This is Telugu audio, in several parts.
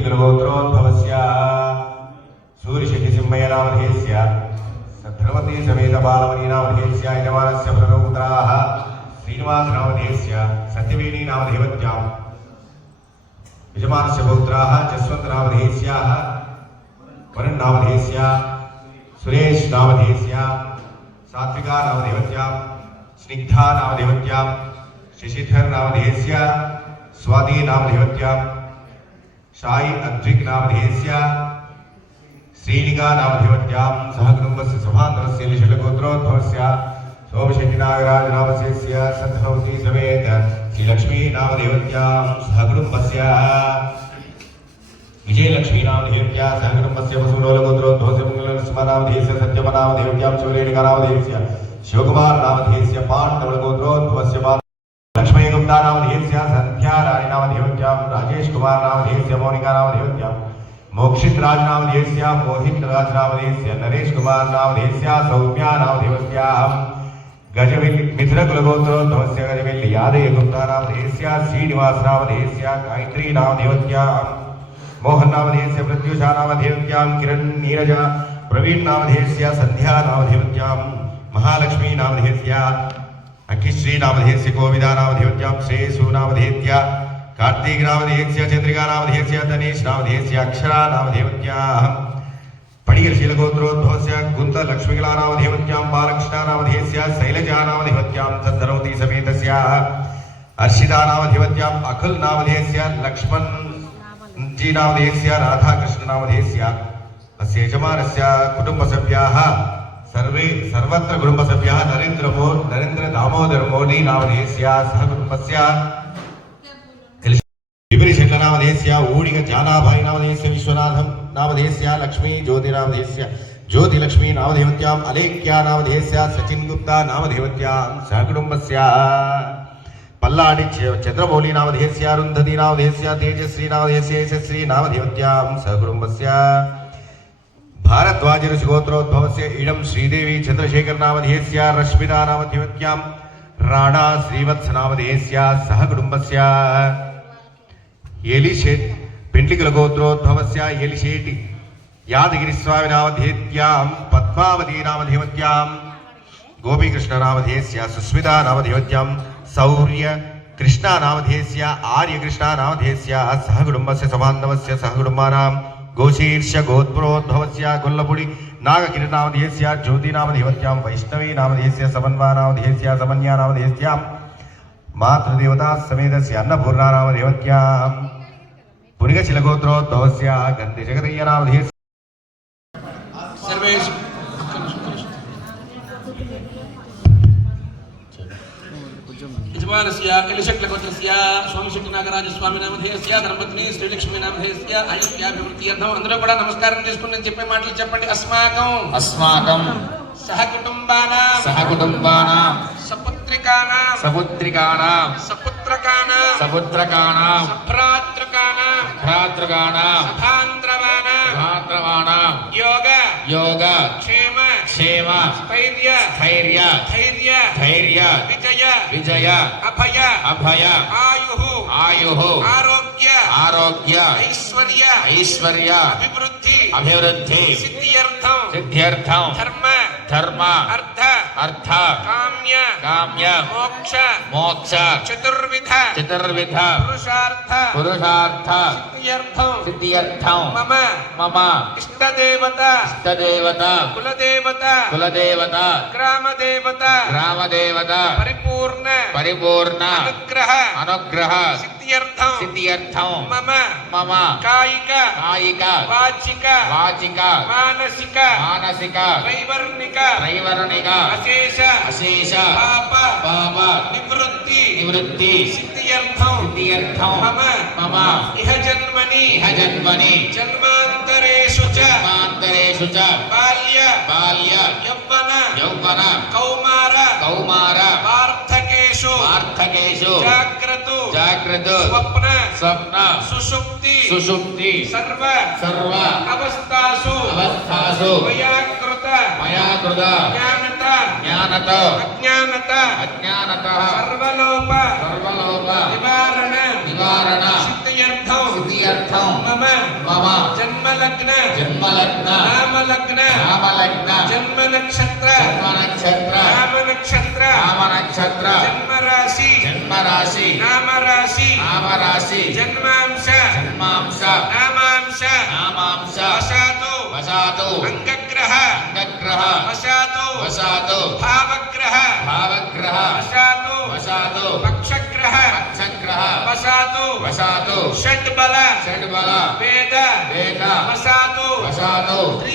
कीर्तिगुरुगोत्रोद्भवस्य सूर्यशक्तिसिंहयनामधेयस्य। सद्धर्मते समेतबालमणीनामधेयस्य यजमानस्य प्रगौत्राः श्रीनिवासनामधेयस्य सत्यवेणीनामधेवत्यां यजमानस्य पौत्राः जस्वन्तनामधेयस्याः। वरुण्नामधेयस्य शायि अद्विग्नाभेस्या श्रीनिगानाभिवत्यां सह कुटुम्बस्य सभान्तरस्य निशलगोत्रोद्भवस्य सोमशेषिनागराजनामशेस्य सद्भवती समेत श्रीलक्ष्मीनामदेवत्यां सह कुटुम्बस्य विजयलक्ष्मीनामदेवत्या सह कुटुम्बस्य वसुरोलगोत्रोद्भवस्य मङ्गलनरसिंहनामधेयस्य सत्यमनामदेवत्यां शिवरेणिकानामधेयस्य शिवकुमारनामधेयस्य पाण्डवलगोत्रोद्भवस्य लक्ष्मी गुप्ता नामधेयस्य संध्या राणी नामधेयत्यां राजेश कुमार नामधेयस्य मौनिका नामधेयत्यां मोक्षित राज नामधेयस्य मोहित राज नामधेयस्य नरेश कुमार नामधेयस्य सौम्या नामधेयस्यां गजविल् मिथुन कुलगोत्रोद्भवस्य गजविल् यादय गुप्ता नामधेयस्य श्रीनिवास नामधेयस्य गायत्री नामधेयत्यां मोहन नामधेयस्य प्रत्युषा नामधेयत्यां किरण नीरज प्रवीण नामधेयस्य संध्या नामधेयत्यां महालक्ष्मी नामधेयस्य अखिश्रीनावधेस्य गोविदानावधिवत्यां श्रीसूनावधेत्या कार्तीकनावधेत्य चन्द्रिकानावधेत्य तनीशनावधेत्य अक्षरानावधेवत्याहं पणीर्शीलगोत्रोद्भवस्य कुन्तलक्ष्मीलानावधेवत्यां बालकृष्णानावधेत्य शैलजानावधिवत्यां तद्धरौती समेतस्य। अर्षितानावधिवत्याम् अखिलनावधेत्य लक्ष्मण्जीनावधेत्य राधाकृष्णनावधेत्य अस्य यजमानस्य कुटुम्बसभ्याः। सर्वे सर्वत्र कुटुम्बसभ्याः नरेन्द्र मो नरेन्द्र दामोदर मोदी नामधेयस्य सह कुटुम्बस्य विपरिशेखर नामधेयस्य ऊडिग जानाभाई नामधेयस्य विश्वनाथं नामधेयस्य लक्ष्मी ज्योति नामधेयस्य ज्योतिलक्ष्मी नामधेयत्याम् अलेख्या नामधेयस्य सचिन गुप्ता नामधेयत्यां सहकुटुम्बस्य पल्लाडि च- चन्द्रमौली नामधेयस्य अरुन्धति नामधेयस्य तेजश्री नामधेयस्य यशस्वी नामधेयत्यां सहकुटुम्बस्य भारद्वाज ऋषिगोत्रोद्भवस्य इडं श्रीदेवी चन्द्रशेखर नामधेयस्य रश्मिता नामधेयत्यां राणा श्रीवत्स नामधेयस्य सह कुटुम्बस्य एलिशेट् पेण्डिकुल गोत्रोद्भवस्य एलिशेटि यादगिरिस्वामि नामधेयत्यां पद्मावती नामधेयत्यां गोपीकृष्ण नामधेयस्य सुस्मिता नामधेयत्यां सौर्य कृष्णा नामधेयस्य आर्यकृष्णा नामधेयस्य सह कुटुम्बस्य समान्तवस्य सह कुटुम्बानां गोशीर्ष गोत्रोद्भवस्या गुल्लपुड़ी नागकिरनामधेयस्या ज्योतिनामधेयवत्यां वैष्णवीनामधेयस्य समन्वानामधेयस्या समन्यानामधेयस्यां मातृदेवता समेतस्य अन्नपूर्णानामधेयवत्यां पुनिगशिलगोत्रोद्भवस्या गन्धिजगदय्यनामधेयस्य सर्वेषु యజమానస్య కలిశట్లకొచ్చస్య సోమశెట్టి నాగరాజస్వామి నామధేయస్య ధర్మజ్ఞి శ్రీలక్ష్మి నామధేయస్య ఐక్యాభివృద్ధి అర్థం అందరూ కూడా నమస్కారం చేసుకుని చెప్పే మాటలు చెప్పండి. అస్మాకం. అస్మాకం. సహకుటుంబానా. సహకుటుంబానా. సపుత్రికానా. సపుత్రికానా. సపుత్ర సముద్రకానా సముద్రకానా భ్రాతృకానా భ్రాతృకానా సభాంద్రవాణ సభాంద్రవాణ యోగ. యోగ. క్షేమ. క్షేమ. స్థైర్య స్థైర్య ధైర్య. ధైర్య. విజయ. విజయ. అభయ. అభయ. ఆయు ఆయు ఆరోగ్య. ఆరోగ్య. ఐశ్వర్య. ఐశ్వర్య. అభివృద్ధి. అభివృద్ధి. సిద్ధ్యర్థం సిద్ధ్యర్థం ధర్మ. धर्म। अर्थ। अर्थ। काम्य। काम्य। मोक्ष। मोक्ष। चतुर्विध। चतुर्विध। पुरुषार्थ। पुरुषार्थ। सिद्ध्यर्थ। मम। मम। इष्ट देवता इष्ट देवता कुल देवता कुल देवता ग्राम देवता ग्राम देवता परिपूर्ण। परिपूर्ण। अनुग्रह। अनुग्रह। సిద్ధ్యర్థం సిద్ధ్యర్థం మమ మమ కాయిక కాయిక వాచిక వాచిక మానసిక మానసిక రైవర్ణిక రైవర్ణిక అశేష అశేష పాప పాప నివృత్తి నివృత్తి సిద్ధ్యర్థం సిద్ధ్యర్థం మమ మమ ఇహ జన్మని ఇహ జన్మని జన్మాంతరేషు చ జన్మాంతరేషు చ బాల్య బాల్య యౌవన యౌవన కౌమార కౌమార పార్థ ಮಾರ್ಥಕೇಶು ಮಾರ್ಥಕೇಶು ಜಾಗ್ರತು ಜಾಗ್ರತು ಸ್ವಪ್ನ ಸ್ವಪ್ನ ಸುಷುಪ್ತಿ ಸುಷುಪ್ತಿ ಸರ್ವ ಸರ್ವ ಅವಸ್ಥಾಸು ಅವಸ್ಥಾಸು ಮಯಾಕೃತ ಮಯಾಕೃತ ಜ್ಞಾನತ ಜ್ಞಾನತ ಅಜ್ಞಾನತ ಅಜ್ಞಾನತ ಸರ್ವಲೋಪ ಸರ್ವಲೋಪ ನಿವಾರಣ ನಿವಾರಣ ಸಿದ್ಧಿಯರ್ಥಂ ಸಿದ್ಧಿಯರ್ಥಂ ಮಮ ಮಮ ಜನ್ಮಲಗ್ನ ಜನ್ಮಲಗ್ನ लग्न राम लग्न जन्म नक्षत्र जन्म नक्षत्र राम नक्षत्र राम नक्षत्र जन्म राशि जन्म राशि नाम राशि नाम राशि जन्मांश। जन्मांश। नामांश। नामांश। वसातु। वसातु। अंगग्रह। अंगग्रह। वसातु। वसातु। भावग्रह। भावग्रह। वसातु। वसातु। पक्षग्रह। पक्षग्रह। वसातु। वसातु। षट्बल षट्बल वेद। वेद। वसातु। वसातु। त्रि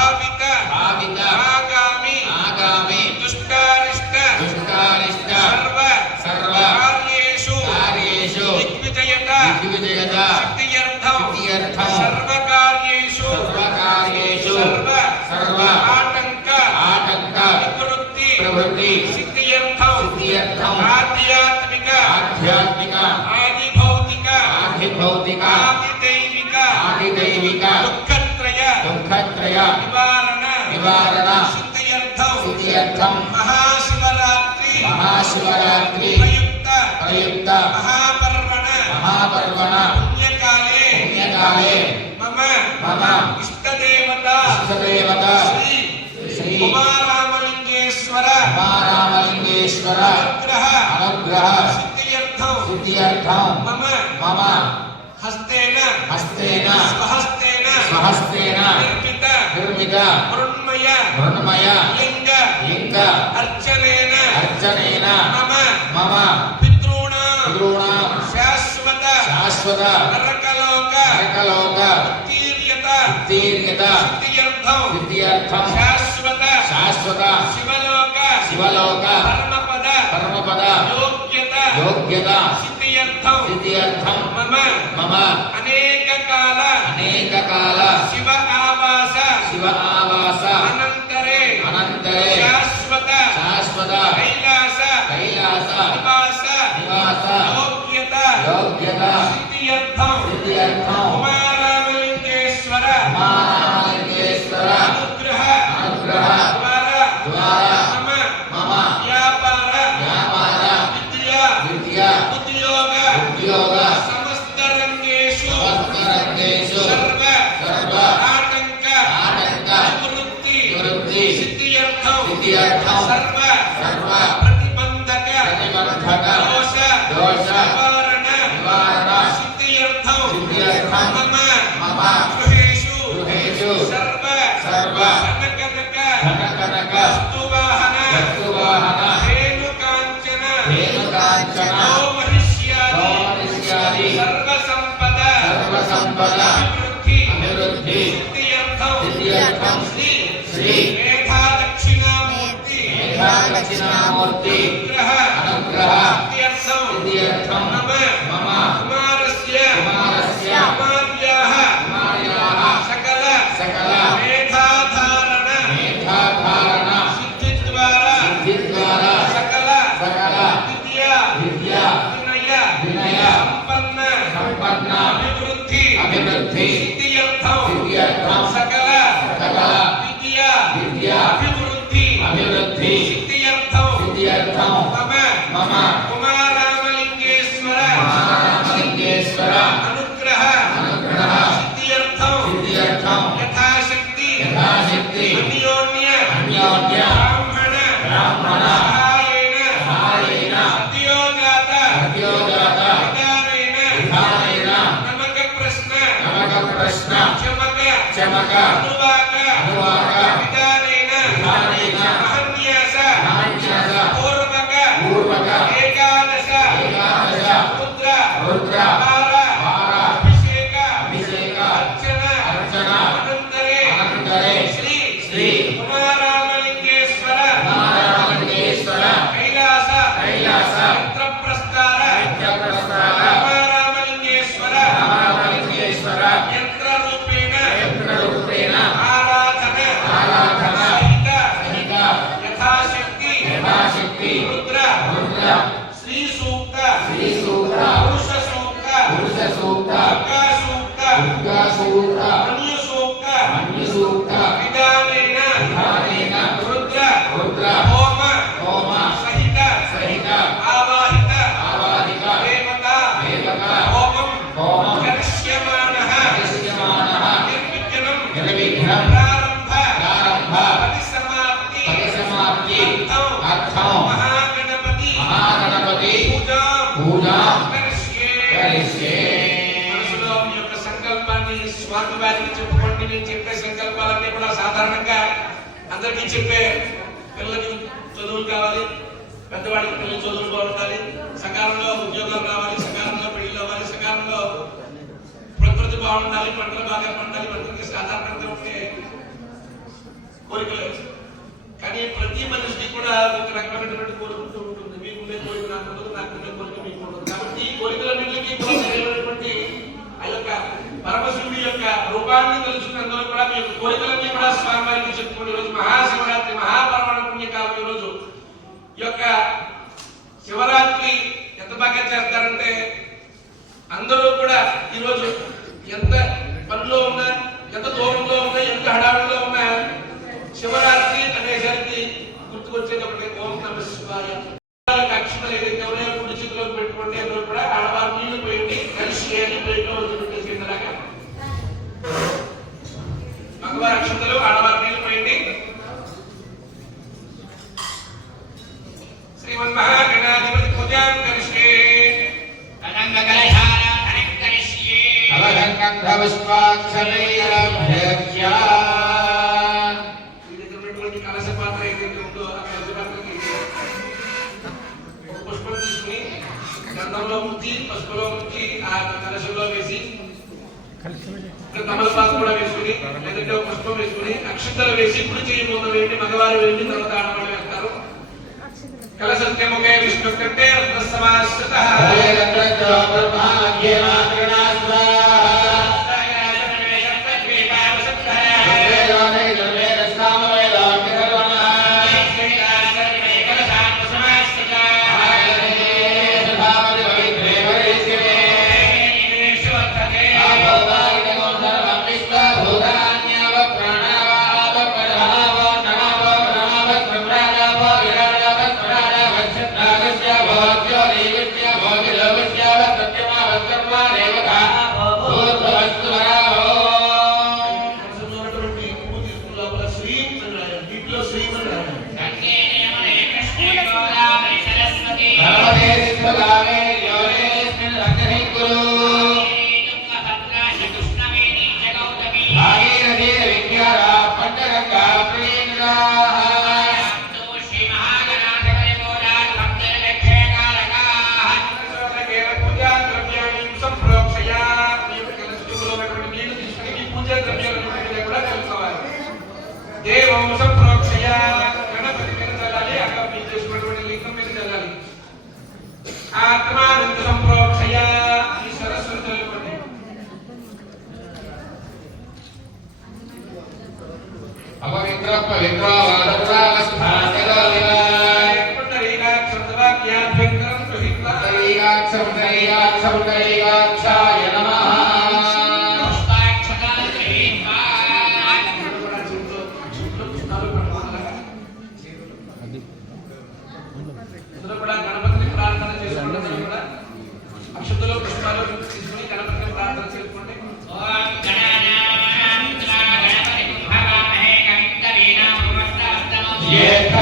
మహాశివరాత్రి ప్రయుక్త. ప్రయుక్త. మహాపర్వణ. మహాపర్వణ. పుణ్యకాలే. పుణ్యకాలే. మమ. మమ. ఇష్టదేవత. ఇష్టదేవత. శ్రీ. శ్రీ. ఉమారామలింగేశ్వర. ఉమారామలింగేశ్వర. అనుగ్రహ. అనుగ్రహ. సిద్ధియర్థం. సిద్ధ్యర్థం. మమ. మమ. హస్తేన. హస్తేన. స్వహస్తేన. స్వహస్తేన. నిర్మిత. నిర్మిత. మృణ్మయ మృణమయ లింగ లింగ అర్చనేన అర్చనేన మమ మమ పితॄణాం పితॄణాం శాశ్వత శాశ్వత నరకలోక నరకలోక ఉత్తీర్యత ఉత్తీర్యత సిద్ధియర్థం సిద్ధ్యర్థం శాశ్వత శాశ్వత శివలోక శివలోక పరమపద పరమపద యోగ్యత యోగ్యత సిద్ధియర్థం సిద్ధ్యర్థం మమ మమ అనేక కాల అనేక కాల శివ lugar. నేను చెప్పే సంకల్పాలన్నీ కూడా సాధారణంగా అందరికీ చెప్పే పిల్లలకి చదువులు కావాలి పెద్దవాడికి పిల్లలు చదువులు బాగుండాలి సకాలంలో ఉద్యోగాలు రావాలి సకాలంలో పెళ్ళి అవ్వాలి సకాలంలో ప్రకృతి బాగుండాలి పంటలు బాగా పండాలి పంటలకి సాధారణంగా ఉండే కోరికలు. కానీ ప్రతి మనిషికి కూడా ఒక రకమైనటువంటి కోరుకుంటూ ఉంటుంది. మీకు ఉండే కోరిక నాకు ఉండదు నాకు ఉండే కోరిక మీకు ఉండదు కాబట్టి ఈ కోరికలన్నింటికి కూడా సరైనటువంటి ఆ యొక్క పరమశివుడి యొక్క రూపాన్ని తెలుసుకున్నందులో కూడా మీ యొక్క కోరికలన్నీ కూడా స్వామివారికి చెప్పుకోండి ఈరోజు మహాశివరాత్రి మహాపర్వణ పుణ్యకాలం ఈరోజు ఈ యొక్క శివరాత్రి ఎంత బాగా చేస్తారంటే అందరూ కూడా ఈరోజు ఎంత ఉన్నటువంటి కలశ పాత్ర ఏదైతే ఉందో ఆ కలశ పాత్రకి ఒక పుష్పం తీసుకుని గంధంలో ముంచి పసుపులో ముంచి ఆ కలశంలో వేసి ఇంకా తమలపాకు కూడా వేసుకుని లేదంటే ఒక పుష్పం వేసుకుని అక్షంతలు వేసి కుడి చేయి ముందు వేయండి మగవారు వేయండి తర్వాత ఆడవాళ్ళు వేస్తారు కలశంత్యముఖే విష్ణు కంటే రత్నసమాశ్రిత కలశంలో లోపల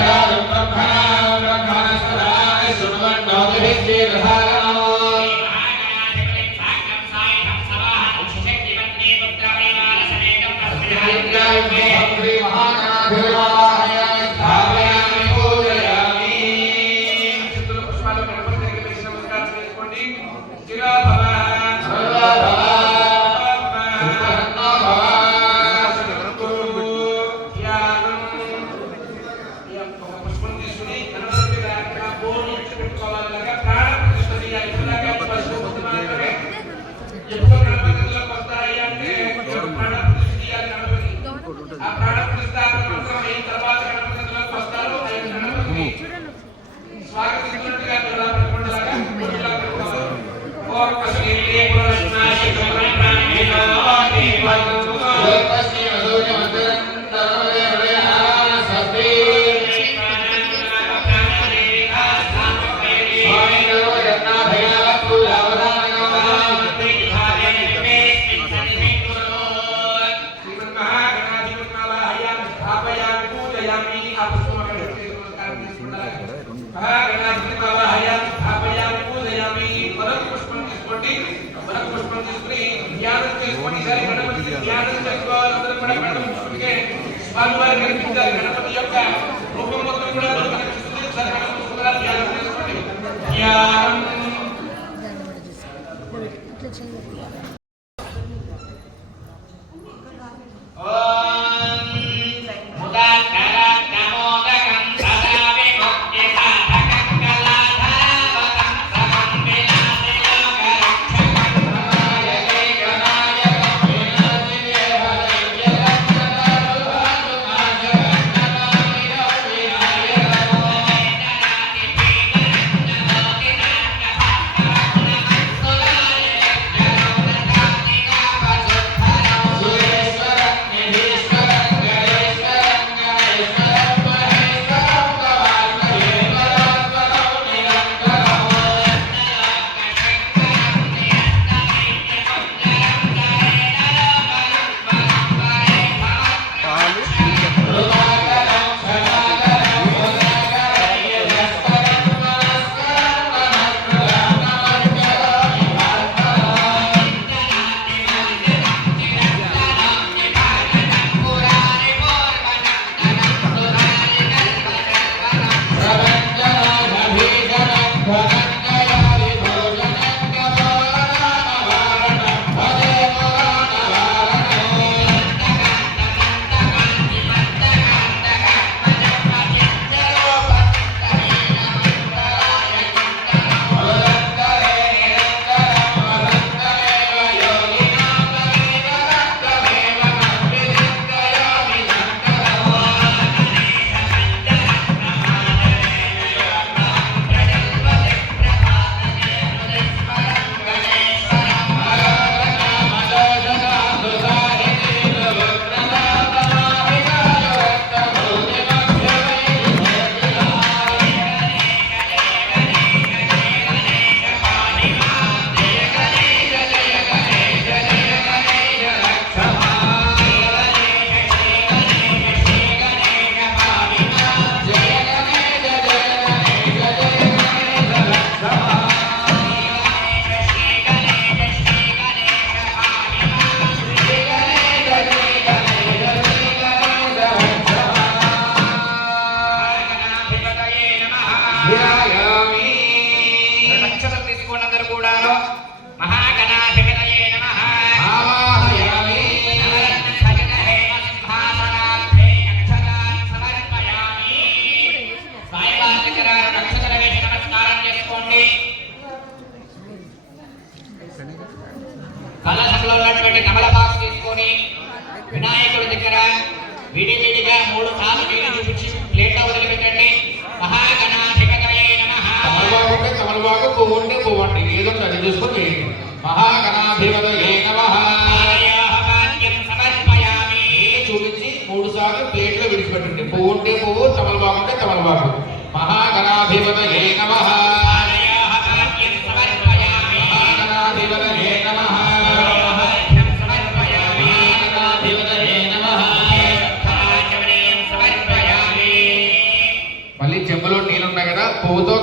Thank. ఉన్నటువంటి కమలపాకు తీసుకొని వినాయకుడి దగ్గర విడివిడిగా మూడు సార్లు నీళ్ళు చూపించి ప్లేట్లో వదిలిపెట్టండి. మహాగణాధిపతయే నమః. తమలపాకు ఉంటే తమలపాకు పువ్వు ఉంటే పువ్వు అండి ఏదో అది చూసుకొని చేయండి. నమః. చూపించి మూడు సార్లు ప్లేట్లో విడిచిపెట్టండి. పువ్వు ఉంటే పువ్వు ఉంటే నమః.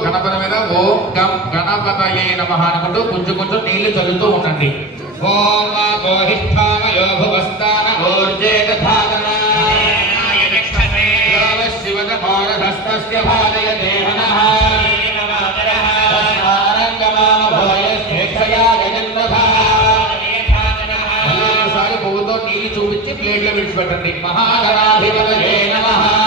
గణపతి మీద ఓం గం గణపతయే నమః అనుకుంటూ కొంచెం కొంచెం నీళ్ళు చల్లుతూ ఉండండి. ఓం గోహిష్ఠామయో భువస్థాన దేహనః. పువ్వుతో చూపించి ప్లేట్లో విడిచిపెట్టండి. మహాగణాధిపతయే నమః.